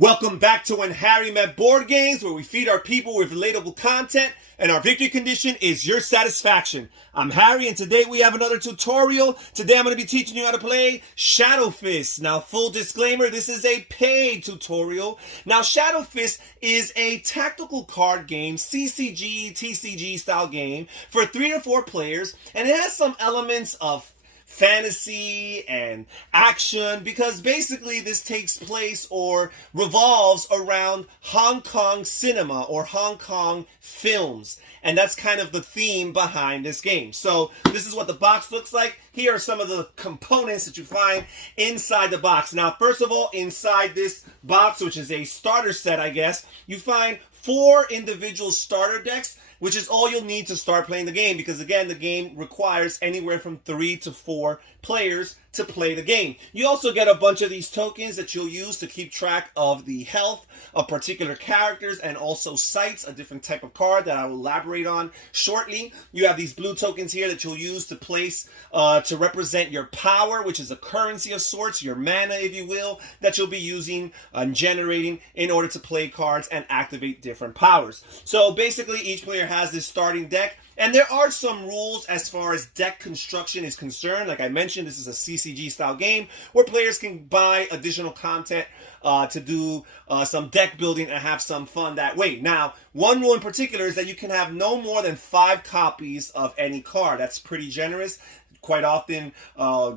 Welcome back to When Harry Met Board Games, where we feed our people with relatable content, and our victory condition is your satisfaction. I'm Harry, and today we have another tutorial. Today I'm going to be teaching you how to play Shadowfist. Now, full disclaimer, this is a paid tutorial. Now, Shadowfist is a tactical card game, CCG, TCG style game for 3 to 4 players, and it has some elements of fantasy and action because basically this takes place or revolves around Hong Kong cinema or Hong Kong films, and that's kind of the theme behind this game. So this is what the box looks like. Here are some of the components that you find inside the box. Now, first of all, inside this box, which is a starter set, I guess, you find 4 individual starter decks, which is all you'll need to start playing the game, because again, the game requires anywhere from 3 to 4 players to play the game. You also get a bunch of these tokens that you'll use to keep track of the health of particular characters and also sites, a different type of card that I will elaborate on shortly. You have these blue tokens here that you'll use to place to represent your power, which is a currency of sorts, your mana, if you will, that you'll be using and generating in order to play cards and activate different powers. So basically, each player has this starting deck, and there are some rules as far as deck construction is concerned. Like I mentioned, this is a CCG style game where players can buy additional content to do some deck building and have some fun that way. Now, one rule in particular is that you can have no more than 5 copies of any card. That's pretty generous. Quite often,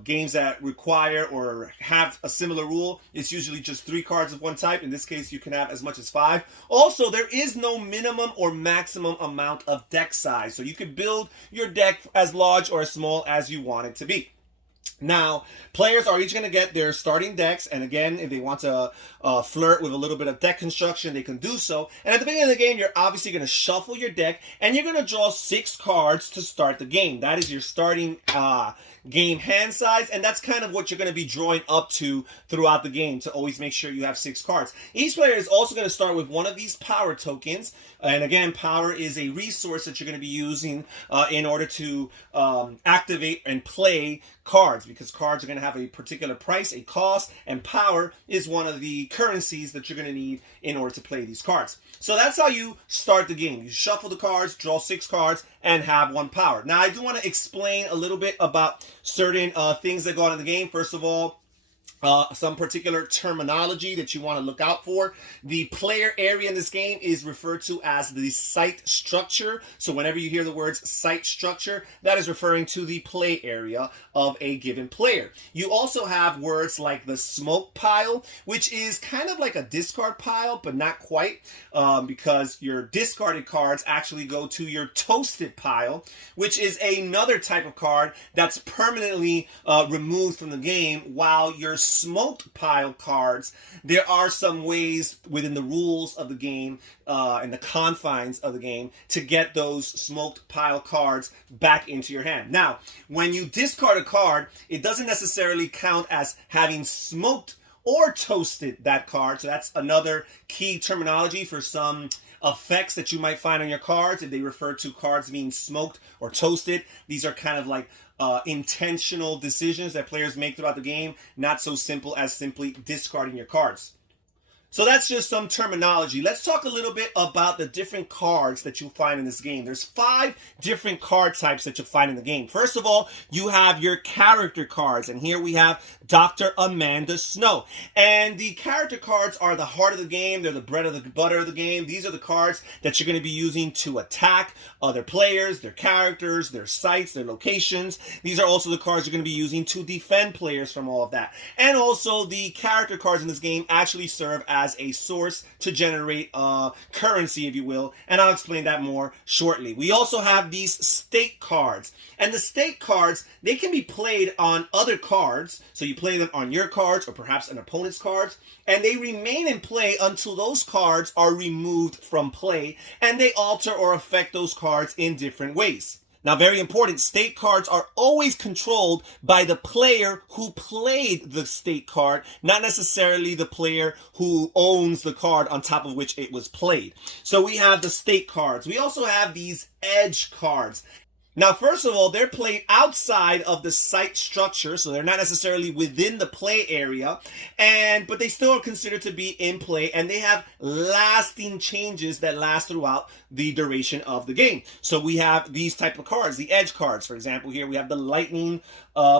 games that require or have a similar rule, it's usually just 3 cards of one type. In this case, you can have as much as 5. Also, there is no minimum or maximum amount of deck size, so you can build your deck as large or as small as you want it to be. Now, players are each going to get their starting decks, and again, if they want to flirt with a little bit of deck construction, they can do so. And at the beginning of the game, you're obviously going to shuffle your deck, and you're going to draw 6 cards to start the game. That is your starting game hand size, and that's kind of what you're going to be drawing up to throughout the game to always make sure you have 6 cards. Each player is also going to start with one of these power tokens, and again, power is a resource that you're going to be using in order to activate and play cards, because cards are going to have a particular price, a cost, and power is one of the currencies that you're going to need in order to play these cards. So that's how you start the game. You shuffle the cards, draw 6 cards, and have 1 power. Now, I do want to explain a little bit about certain things that go on in the game. First of all, some particular terminology that you want to look out for. The player area in this game is referred to as the site structure. So whenever you hear the words site structure, that is referring to the play area of a given player. You also have words like the smoke pile, which is kind of like a discard pile, but not quite, because your discarded cards actually go to your toasted pile, which is another type of card that's permanently removed from the game, while your smoked pile cards, there are some ways within the rules of the game and the confines of the game to get those smoked pile cards back into your hand. Now, when you discard a card, it doesn't necessarily count as having smoked or toasted that card. So that's another key terminology for some effects that you might find on your cards. If they refer to cards being smoked or toasted, these are kind of like intentional decisions that players make throughout the game, not so simple as simply discarding your cards. So that's just some terminology. Let's talk a little bit about the different cards that you'll find in this game. There's 5 different card types that you'll find in the game. First of all, you have your character cards, and here we have Dr. Amanda Snow. And the character cards are the heart of the game. They're the bread of the butter of the game. These are the cards that you're going to be using to attack other players, their characters, their sites, their locations. These are also the cards you're going to be using to defend players from all of that. And also, the character cards in this game actually serve as a source to generate currency, if you will, and I'll explain that more shortly. We also have these stake cards, and the stake cards, they can be played on other cards, so you play them on your cards or perhaps an opponent's cards, and they remain in play until those cards are removed from play, and they alter or affect those cards in different ways. Now, very important, stake cards are always controlled by the player who played the stake card, not necessarily the player who owns the card on top of which it was played. So we have the stake cards. We also have these edge cards. Now, first of all, they're played outside of the site structure, so they're not necessarily within the play area, but they still are considered to be in play, and they have lasting changes that last throughout the duration of the game. So we have these type of cards, the edge cards. For example, here we have the lightning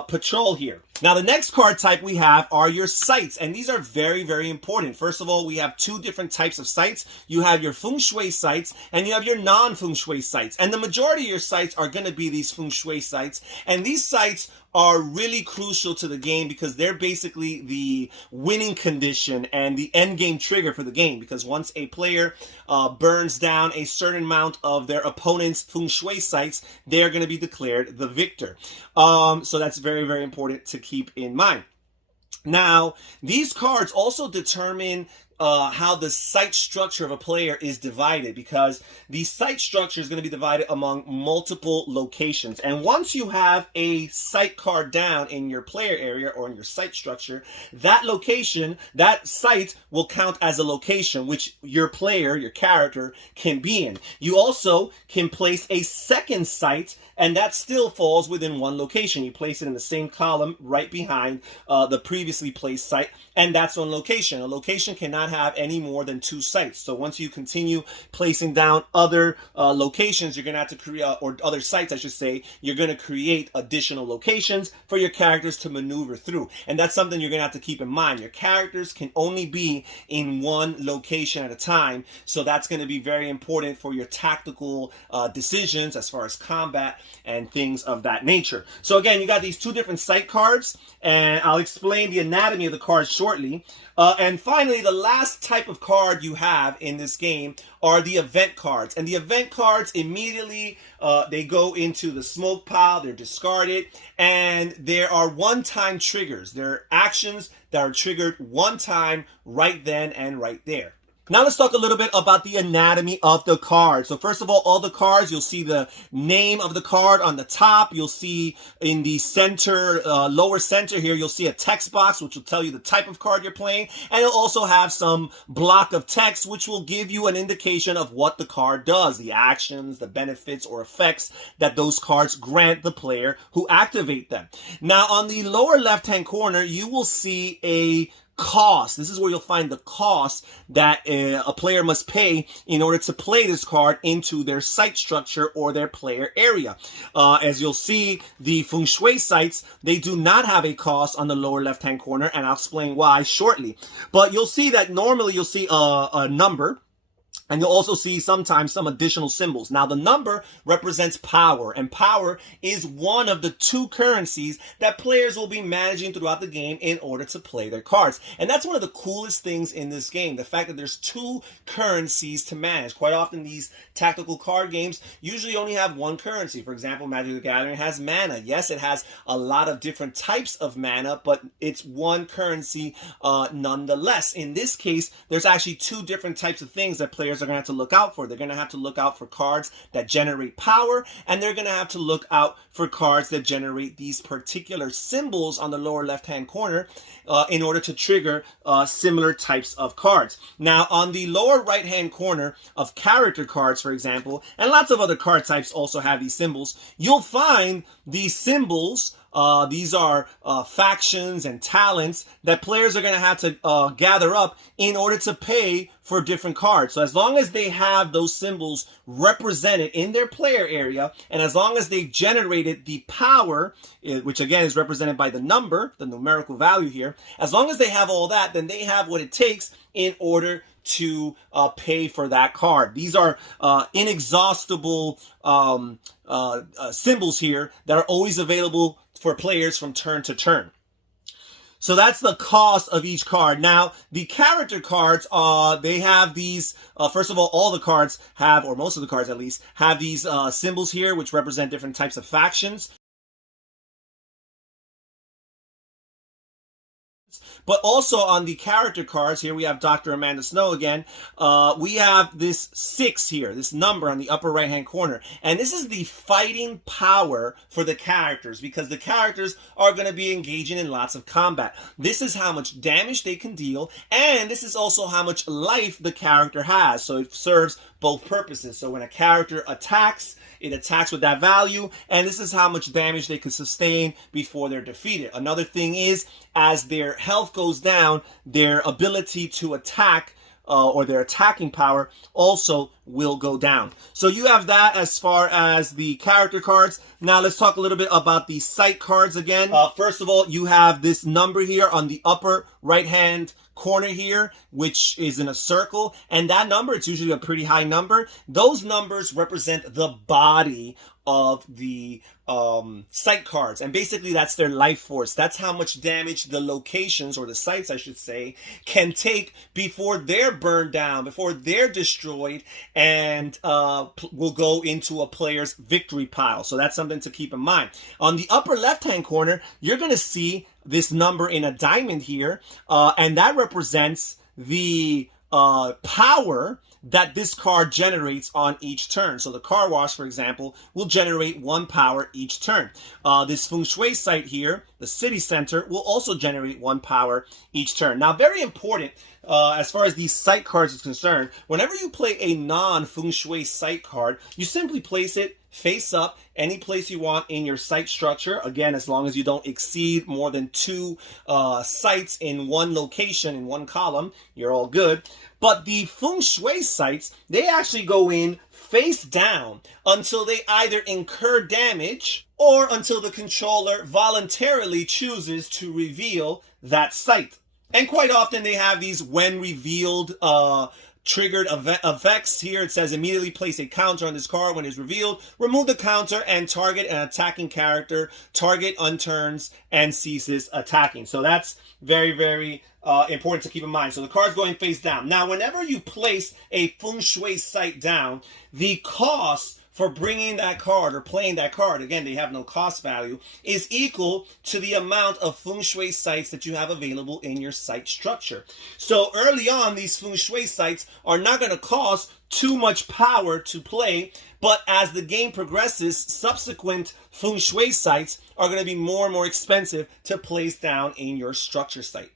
patrol here. Now, the next card type we have are your sites, and these are very, very important. First of all, we have two different types of sites. You have your feng shui sites, and you have your non-feng shui sites. And the majority of your sites are going to be these feng shui sites, and these sites are really crucial to the game because they're basically the winning condition and the end game trigger for the game, because once a player burns down a certain amount of their opponent's feng shui sites, they're going to be declared the victor. So that's very, very important to keep in mind. Now, these cards also determine how the site structure of a player is divided, because the site structure is going to be divided among multiple locations. And once you have a site card down in your player area or in your site structure, that location, that site will count as a location which your player, your character, can be in. You also can place a second site, and that still falls within one location. You place it in the same column right behind the previously placed site, and that's one location. A location cannot have any more than two sites. So once you continue placing down other locations, you're going to have to create, or other sites, I should say, you're going to create additional locations for your characters to maneuver through. And that's something you're going to have to keep in mind. Your characters can only be in one location at a time. So that's going to be very important for your tactical decisions as far as combat and things of that nature. So again, you got these two different site cards, and I'll explain the anatomy of the cards shortly. And finally, the last type of card you have in this game are the event cards. And the event cards immediately, they go into the smoke pile, they're discarded, and there are one-time triggers. They're actions that are triggered one time, right then and right there. Now let's talk a little bit about the anatomy of the card. So first of all the cards, you'll see the name of the card on the top. You'll see in the center, lower center here, you'll see a text box, which will tell you the type of card you're playing. And it'll also have some block of text, which will give you an indication of what the card does, the actions, the benefits, or effects that those cards grant the player who activate them. Now on the lower left-hand corner, you will see a cost. This is where you'll find the cost that a player must pay in order to play this card into their site structure or their player area. As you'll see, the feng shui sites, they do not have a cost on the lower left hand corner, and I'll explain why shortly. But you'll see that normally you'll see a number, and you'll also see sometimes some additional symbols. Now, the number represents power, and power is one of the two currencies that players will be managing throughout the game in order to play their cards. And that's one of the coolest things in this game, the fact that there's two currencies to manage. Quite often, these tactical card games usually only have one currency. For example, Magic the Gathering has mana. Yes, it has a lot of different types of mana, but it's one currency nonetheless. In this case, there's actually two different types of things that players are going to have to look out for. They're going to have to look out for cards that generate power, and they're going to have to look out for cards that generate these particular symbols on the lower left-hand corner in order to trigger similar types of cards. Now, on the lower right-hand corner of character cards, for example, and lots of other card types also have these symbols, you'll find these symbols. These are factions and talents that players are going to have to gather up in order to pay for different cards. So as long as they have those symbols represented in their player area, and as long as they've generated the power, which again is represented by the number, the numerical value here, as long as they have all that, then they have what it takes in order to pay for that card. These are inexhaustible symbols here that are always available for players from turn to turn. So that's the cost of each card. Now, the character cards, they have these, first of all the cards have, or most of the cards at least, have these symbols here which represent different types of factions. But also on the character cards, here we have Dr. Amanda Snow again. We have this 6 here, this number on the upper right-hand corner. And this is the fighting power for the characters, because the characters are going to be engaging in lots of combat. This is how much damage they can deal, and this is also how much life the character has. So it serves both purposes. So when a character attacks, it attacks with that value, and this is how much damage they can sustain before they're defeated. Another thing is, as their health goes down, their ability to attack or their attacking power also will go down. So you have that as far as the character cards. Now let's talk a little bit about the sight cards again. First of all, you have this number here on the upper right hand corner here, which is in a circle, and that number, it's usually a pretty high number. Those numbers represent the body of the sight cards, and basically that's their life force. That's how much damage the locations, or the sites I should say, can take before they're burned down, before they're destroyed, and will go into a player's victory pile. So that's something to keep in mind. On the upper left hand corner, you're going to see this number in a diamond here, and that represents the power that this card generates on each turn. So the car wash, for example, will generate 1 power each turn. This feng shui site here, the city center, will also generate 1 power each turn. Now, very important, as far as these site cards is concerned, whenever you play a non-feng shui site card, you simply place it face up any place you want in your site structure. Again, as long as you don't exceed more than 2 sites in one location, in one column, you're all good. But the feng shui sites, they actually go in face down until they either incur damage or until the controller voluntarily chooses to reveal that site. And quite often they have these when revealed triggered effects. Here it says immediately place a counter on this card when it's revealed, remove the counter and target an attacking character, target unturns and ceases attacking. So that's very, very important to keep in mind. So the card's going face down. Now, whenever you place a feng shui site down, the cost for bringing that card or playing that card, again, they have no cost value, is equal to the amount of feng shui sites that you have available in your site structure. So early on, these feng shui sites are not going to cost too much power to play, but as the game progresses, subsequent feng shui sites are going to be more and more expensive to place down in your structure site.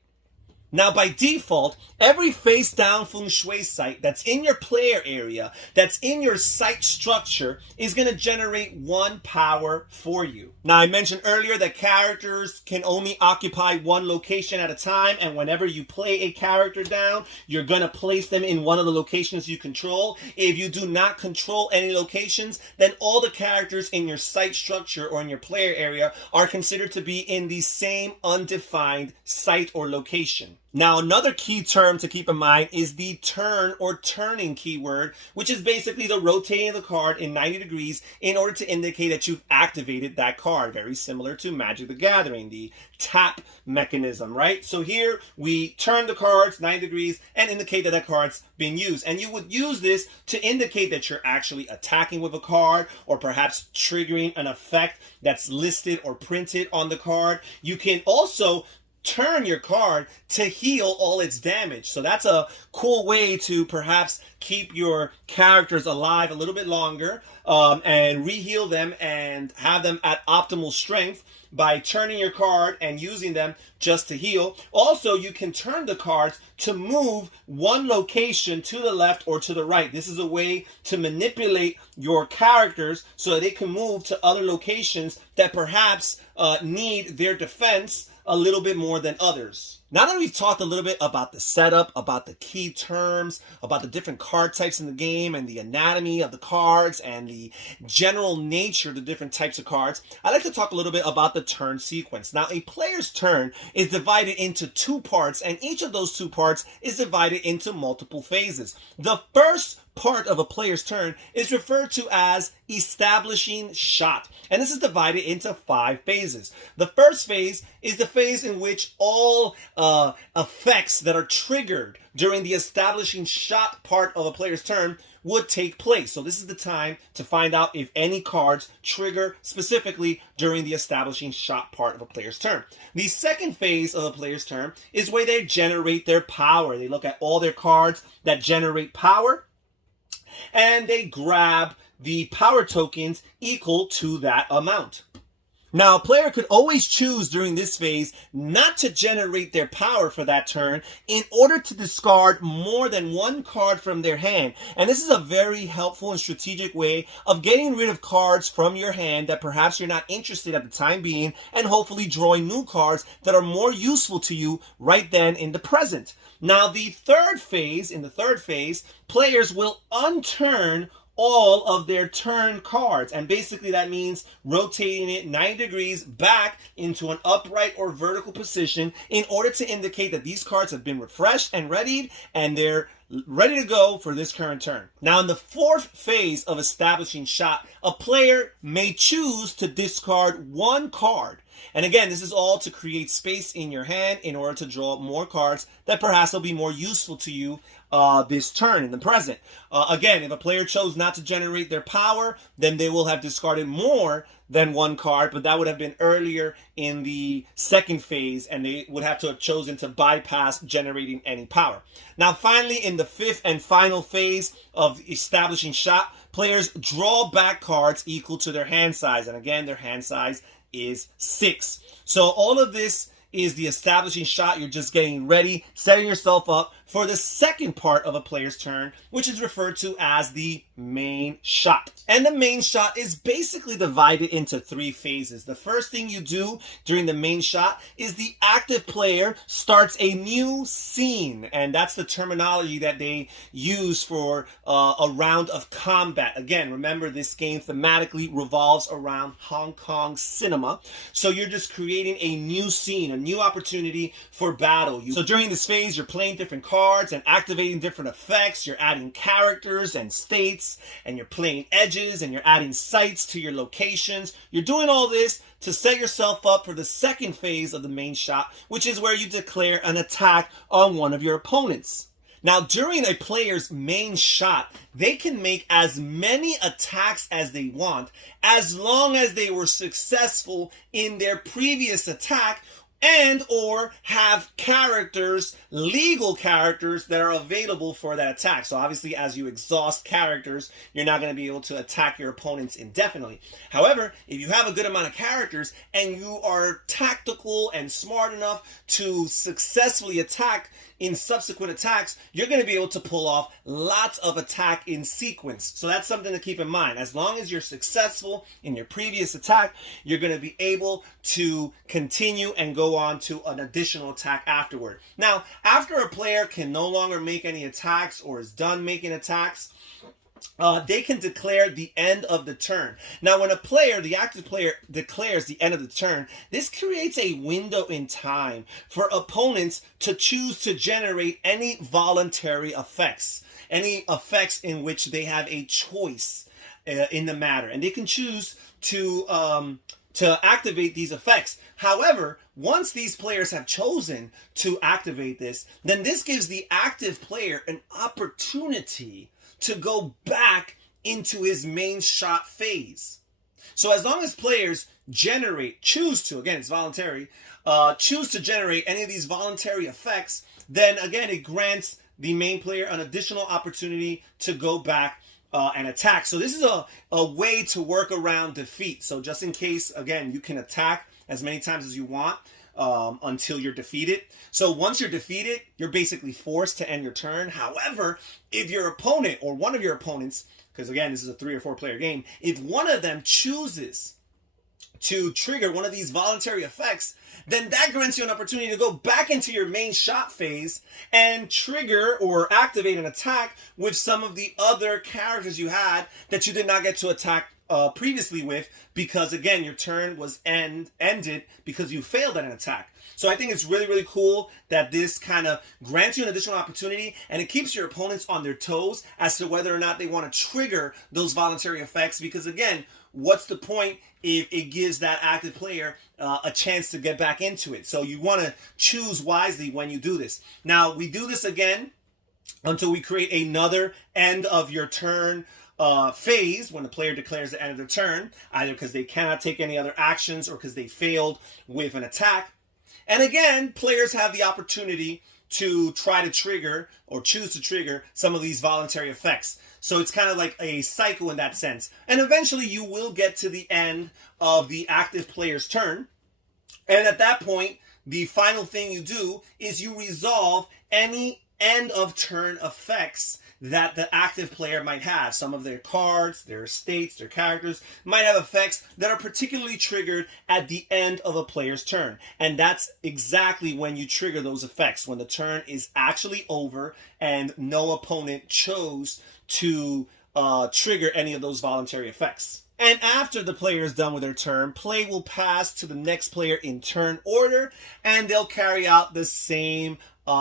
Now, by default, every face-down feng shui site that's in your player area, that's in your site structure, is going to generate 1 power for you. Now, I mentioned earlier that characters can only occupy 1 location at a time, and whenever you play a character down, you're going to place them in one of the locations you control. If you do not control any locations, then all the characters in your site structure or in your player area are considered to be in the same undefined site or location. Now, another key term to keep in mind is the turn or turning keyword, which is basically the rotating of the card in 90 degrees in order to indicate that you've activated that card. Very similar to Magic the Gathering, the tap mechanism, right? So here we turn the cards 90 degrees and indicate that that card's being used. And you would use this to indicate that you're actually attacking with a card, or perhaps triggering an effect that's listed or printed on the card. You can also turn your card to heal all its damage. So that's a cool way to perhaps keep your characters alive a little bit longer and re-heal them and have them at optimal strength by turning your card and using them just to heal. Also, you can turn the cards to move one location to the left or to the right. This is a way to manipulate your characters so that they can move to other locations that perhaps need their defense a little bit more than others. Now that we've talked a little bit about the setup, about the key terms, about the different card types in the game and the anatomy of the cards and the general nature of the different types of cards, I'd like to talk a little bit about the turn sequence. Now, a player's turn is divided into 2 parts, and each of those 2 parts is divided into multiple phases. The first part of a player's turn is referred to as establishing shot, and this is divided into 5 phases. The first phase is the phase in which all effects that are triggered during the establishing shot part of a player's turn would take place. So this is the time to find out if any cards trigger specifically during the establishing shot part of a player's turn. The second phase of a player's turn is where they generate their power. They look at all their cards that generate power, and they grab the power tokens equal to that amount. Now, a player could always choose during this phase not to generate their power for that turn in order to discard more than one card from their hand. And this is a very helpful and strategic way of getting rid of cards from your hand that perhaps you're not interested at the time being, and hopefully drawing new cards that are more useful to you right then in the present. Now, in the third phase, players will unturn all of their turn cards, and basically that means rotating it 90 degrees back into an upright or vertical position in order to indicate that these cards have been refreshed and readied and they're ready to go for this current turn. Now, in the fourth phase of establishing shot, a player may choose to discard one card. And again, this is all to create space in your hand in order to draw more cards that perhaps will be more useful to you this turn in the present. Again, if a player chose not to generate their power, then they will have discarded more than one card, but that would have been earlier in the second phase, and they would have to have chosen to bypass generating any power. Now, finally, in the fifth and final phase of establishing shot, players draw back cards equal to their hand size, and again, their hand size is 6. So all of this is the establishing shot. You're just getting ready, setting yourself up for the second part of a player's turn, which is referred to as the main shot. And the main shot is basically divided into 3 phases. The first thing you do during the main shot is the active player starts a new scene, and that's the terminology that they use for a round of combat. Again, remember, this game thematically revolves around Hong Kong cinema, so you're just creating a new scene, a new opportunity for battle. So during this phase, you're playing different cards and activating different effects. You're adding characters and states, and you're playing edges, and you're adding sites to your locations. You're doing all this to set yourself up for the second phase of the main shot, which is where you declare an attack on one of your opponents. Now, during a player's main shot, they can make as many attacks as they want, as long as they were successful in their previous attack, and or have characters, legal characters, that are available for that attack. So obviously, as you exhaust characters, you're not going to be able to attack your opponents indefinitely. However, if you have a good amount of characters and you are tactical and smart enough to successfully attack in subsequent attacks, you're going to be able to pull off lots of attack in sequence. So that's something to keep in mind. As long as you're successful in your previous attack, you're going to be able to continue and go on to an additional attack afterward. Now, after a player can no longer make any attacks or is done making attacks, they can declare the end of the turn. Now, when a player, the active player, declares the end of the turn, this creates a window in time for opponents to choose to generate any voluntary effects, any effects in which they have a choice in the matter, and they can choose to activate these effects. However, once these players have chosen to activate this, then this gives the active player an opportunity to go back into his main shot phase. So as long as players choose to, again, it's voluntary, choose to generate any of these voluntary effects, then again, it grants the main player an additional opportunity to go back and attack. So this is a way to work around defeat. So just in case, again, you can attack as many times as you want until you're defeated. So once you're defeated, you're basically forced to end your turn. However, if your opponent or one of your opponents, because again, this is a 3 or 4 player game, if one of them chooses to trigger one of these voluntary effects, then that grants you an opportunity to go back into your main shot phase and trigger or activate an attack with some of the other characters you had that you did not get to attack previously with, because again, your turn was ended because you failed at an attack. So I think it's really, really cool that this kind of grants you an additional opportunity, and it keeps your opponents on their toes as to whether or not they want to trigger those voluntary effects, because again, what's the point if it gives that active player a chance to get back into it? So you want to choose wisely when you do this. Now, we do this again until we create another end of your turn phase, when the player declares the end of their turn, either because they cannot take any other actions or because they failed with an attack. And again, players have the opportunity to try to trigger or choose to trigger some of these voluntary effects. So it's kind of like a cycle in that sense. And eventually you will get to the end of the active player's turn. And at that point, the final thing you do is you resolve any end of turn effects that the active player might have. Some of their cards, their estates, their characters might have effects that are particularly triggered at the end of a player's turn. And that's exactly when you trigger those effects, when the turn is actually over and no opponent chose to trigger any of those voluntary effects. And after the player is done with their turn, play will pass to the next player in turn order, and they'll carry out the same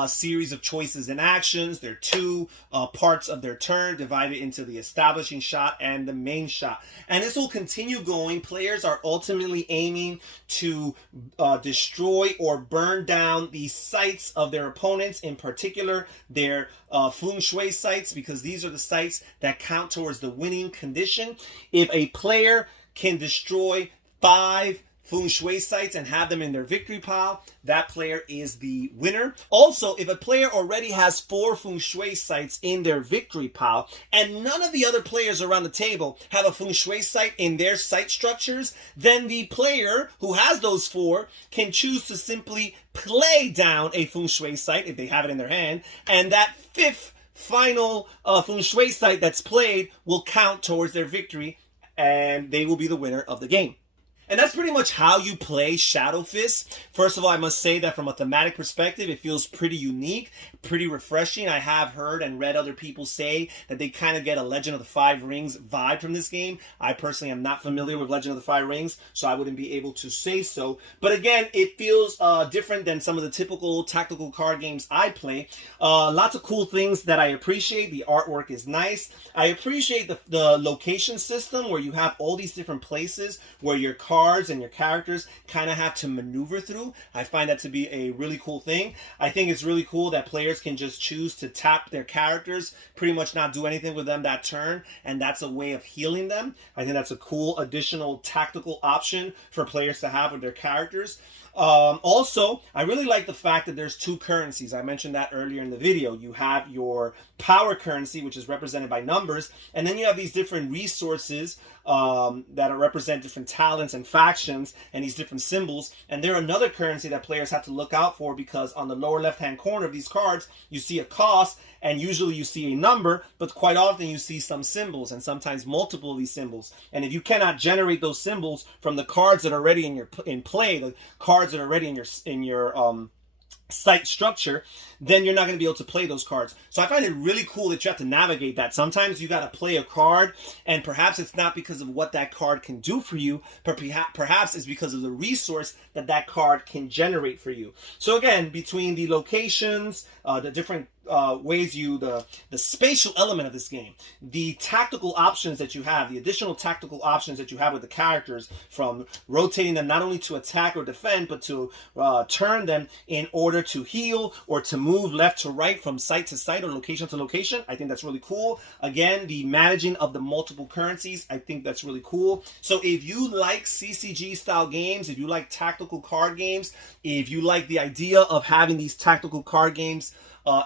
series of choices and actions. There are two parts of their turn divided into the establishing shot and the main shot. And this will continue going. Players are ultimately aiming to destroy or burn down the sites of their opponents, in particular their feng shui sites, because these are the sites that count towards the winning condition. If a player can destroy 5 feng shui sites and have them in their victory pile, that player is the winner. Also, if a player already has 4 feng shui sites in their victory pile and none of the other players around the table have a feng shui site in their site structures, then the player who has those 4 can choose to simply play down a feng shui site if they have it in their hand, and that 5th final feng shui site that's played will count towards their victory, and they will be the winner of the game. And that's pretty much how you play Shadowfist. First of all, I must say that from a thematic perspective, it feels pretty unique, pretty refreshing. I have heard and read other people say that they kind of get a Legend of the Five Rings vibe from this game. I personally am not familiar with Legend of the Five Rings, so I wouldn't be able to say so. But again, it feels different than some of the typical tactical card games I play. Lots of cool things that I appreciate. The artwork is nice. I appreciate the location system, where you have all these different places where your cards and your characters kind of have to maneuver through. I find that to be a really cool thing. I think it's really cool that players can just choose to tap their characters, pretty much not do anything with them that turn, and that's a way of healing them. I think that's a cool additional tactical option for players to have with their characters. Also, I really like the fact that there's 2 currencies. I mentioned that earlier in the video. You have your power currency, which is represented by numbers, and then you have these different resources that represent different talents and factions and these different symbols. And they're another currency that players have to look out for, because on the lower left-hand corner of these cards, you see a cost, and usually you see a number, but quite often you see some symbols, and sometimes multiple of these symbols. And if you cannot generate those symbols from the cards that are already in play, the cards that are already in your site structure, then you're not going to be able to play those cards. So I find it really cool that you have to navigate that. Sometimes you got to play a card, and perhaps it's not because of what that card can do for you, but perhaps it's because of the resource that that card can generate for you. So again, between the locations, the different ways the spatial element of this game, the tactical options that you have, the additional tactical options that you have with the characters, from rotating them not only to attack or defend, but to turn them in order to heal or to move left to right from site to site or location to location. I think that's really cool. Again, the managing of the multiple currencies, I think that's really cool. So if you like CCG style games, if you like tactical card games, if you like the idea of having these tactical card games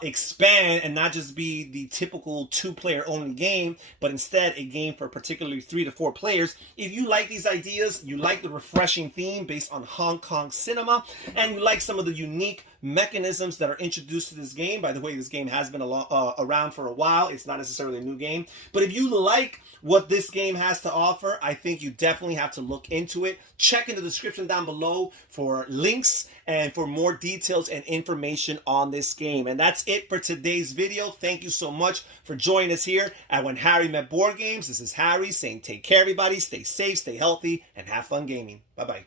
expand and not just be the typical 2-player only game, but instead a game for particularly 3 to 4 players. If you like these ideas, you like the refreshing theme based on Hong Kong cinema, and you like some of the unique mechanisms that are introduced to this game. By the way, this game has been around for a while. It's not necessarily a new game. But if you like what this game has to offer, I think you definitely have to look into it. Check in the description down below for links and for more details and information on this game. And that's it for today's video. Thank you so much for joining us here at When Harry Met Board Games. This is Harry saying take care, everybody. Stay safe, stay healthy, and have fun gaming. Bye-bye.